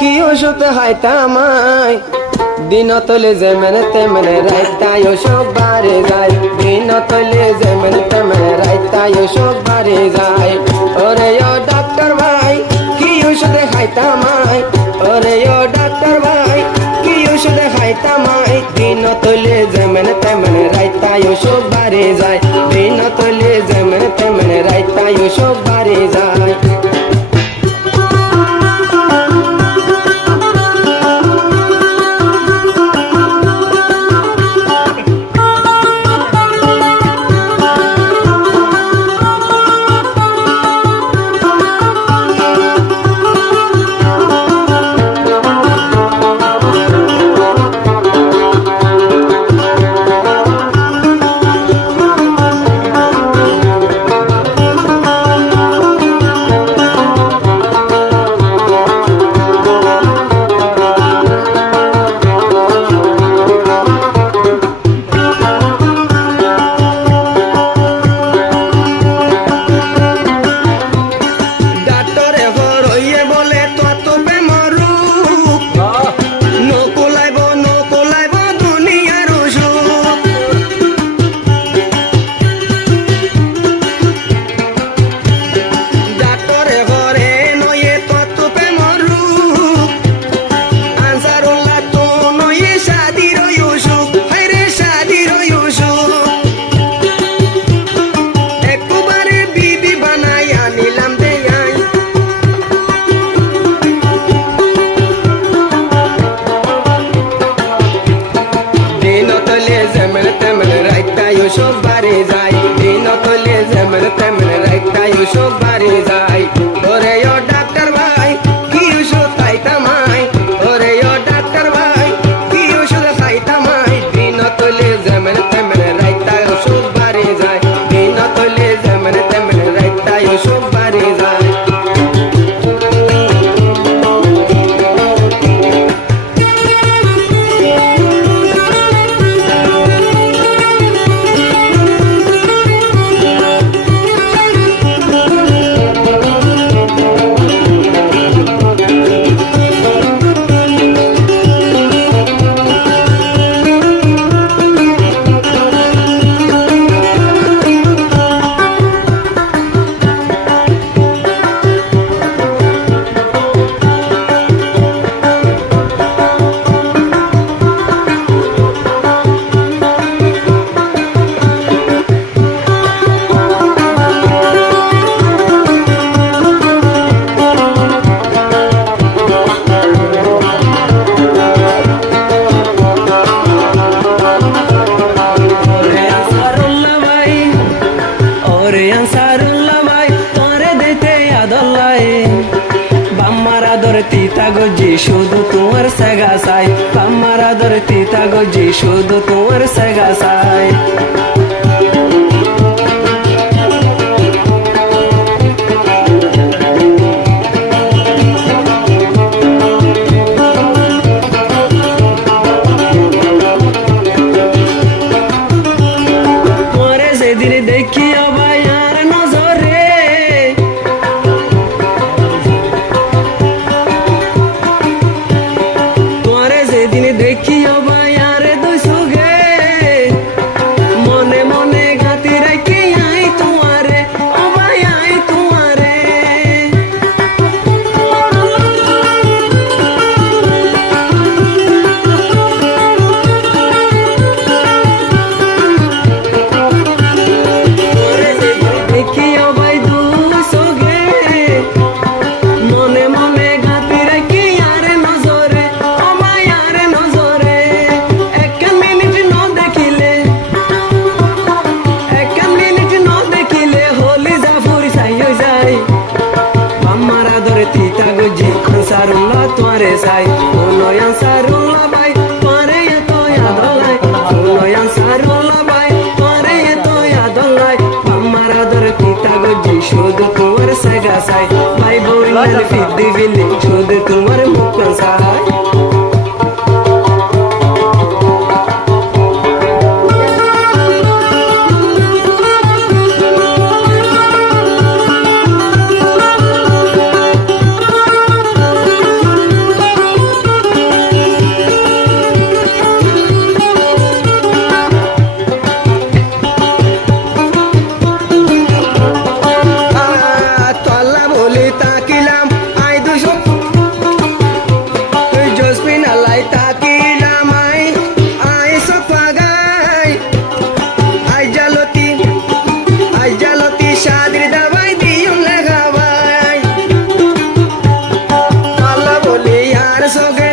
কি ওষুধ হাইতামাই দিন তলে যেমন তেমন রাইতাই ওষুধ বাড়ে যায় দিন তলে যেমন তেমন রাইতাই ওষুধ বাড়ে যায় ওরে ও ডাক্তার ভাই কি ওষুধ খাইতামাই ওরে ও ডাক্তার ভাই কি ওষুধ খাইতামাই দিন তলে যেমন তেমন রাইতাই ওষুধ বাড়ে যায় দিন তলে যেমন তেমন রাইতাই ওষুধ বাড়ে যায় ওষুধ বাড়ে যায় দিন তলে যেমন তেমন রাইতাই ওষুধ বাড়ে যায় ওরে ও ডাক্তার ভাই কি ওষুধ খাইতামাই ওরে ও ডাক্তার ভাই কি ওষুধ খাইতামাই দিন তলে যেমন তেমন রাইতাই ওষুধ বাড়ে যায় দিন তলে যেমন তেমন রাইতাই ওষুধ বাড়ে যায় তিতা গজি শুধু তোমার সেগা চাই আমার আদর তিতা গজি শুধু তোমার সেগা চাই তোমারে সেদিন দেখি ভাই আর নজরে দিনে দেখি ভাই আরে দুই সুগে মনে মনে গাতি রাখি আই তোমারে ও ভাই আই তোমারে দেখি ভাই দুই সুগে মনে মনে গাতি রাখি আরে নজরে Ansarullah tuare sai, uno ansarullah bai, tuare ya to ya dolai, uno ansarullah bai, tuare ya to ya dolai, amara dor kita goji shudu tuar saga sai, bai boilal fiddi villi shudu tuar mukkan sai. সোগে